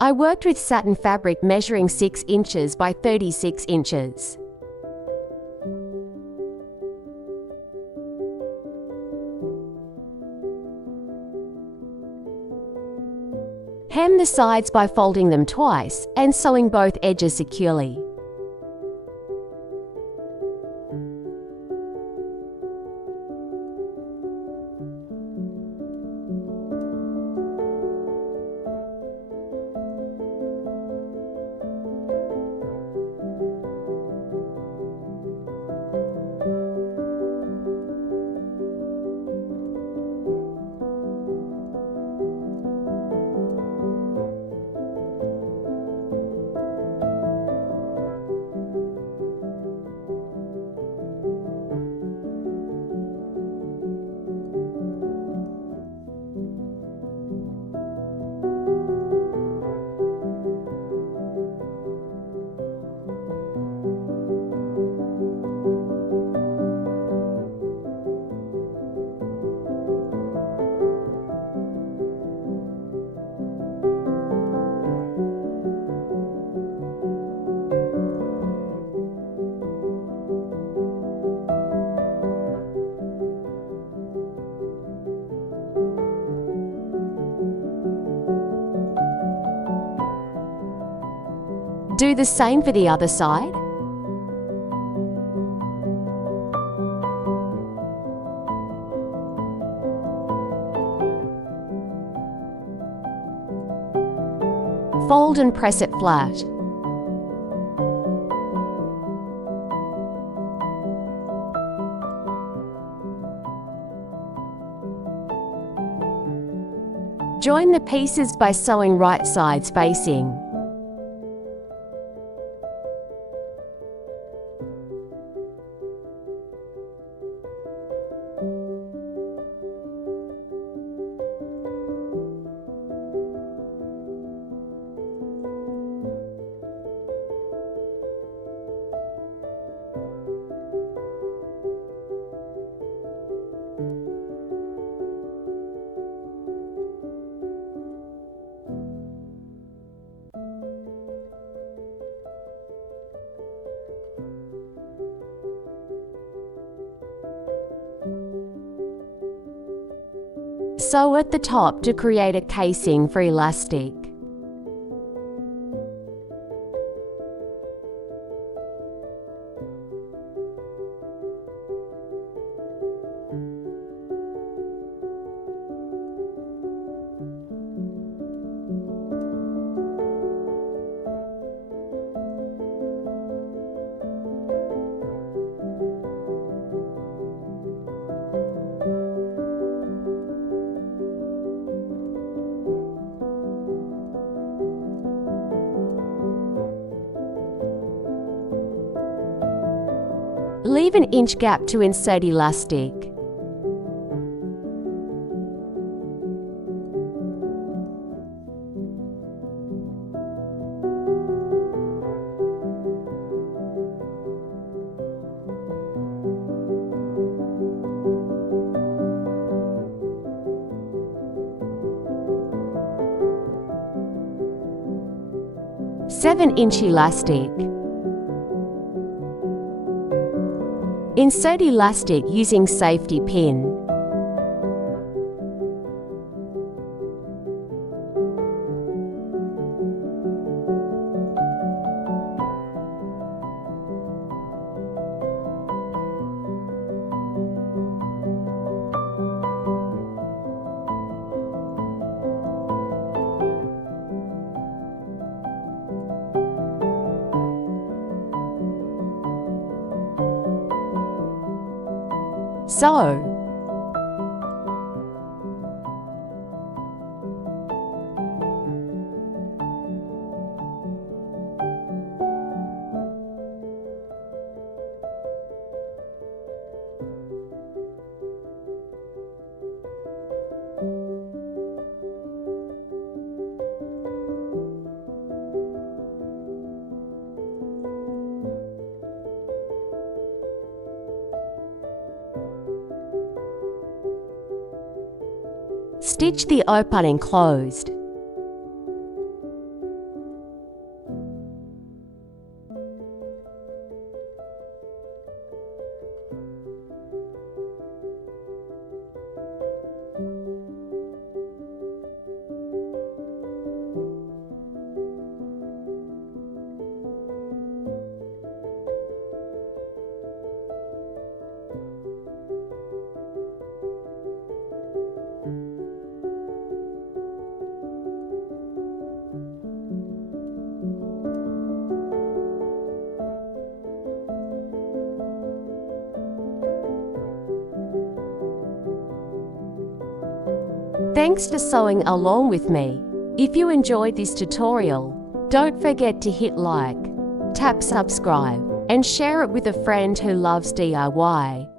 I worked with satin fabric measuring 6 inches by 36 inches. Hem the sides by folding them twice and sewing both edges securely. Do the same for the other side. Fold and press it flat. Join the pieces by sewing right sides facing. Sew at the top to create a casing for elastic. Leave an inch gap to insert elastic. Seven-inch elastic. Insert elastic using safety pin. Sew. Stitch the opening closed. Thanks for sewing along with me. If you enjoyed this tutorial, don't forget to hit like, tap subscribe, and share it with a friend who loves DIY.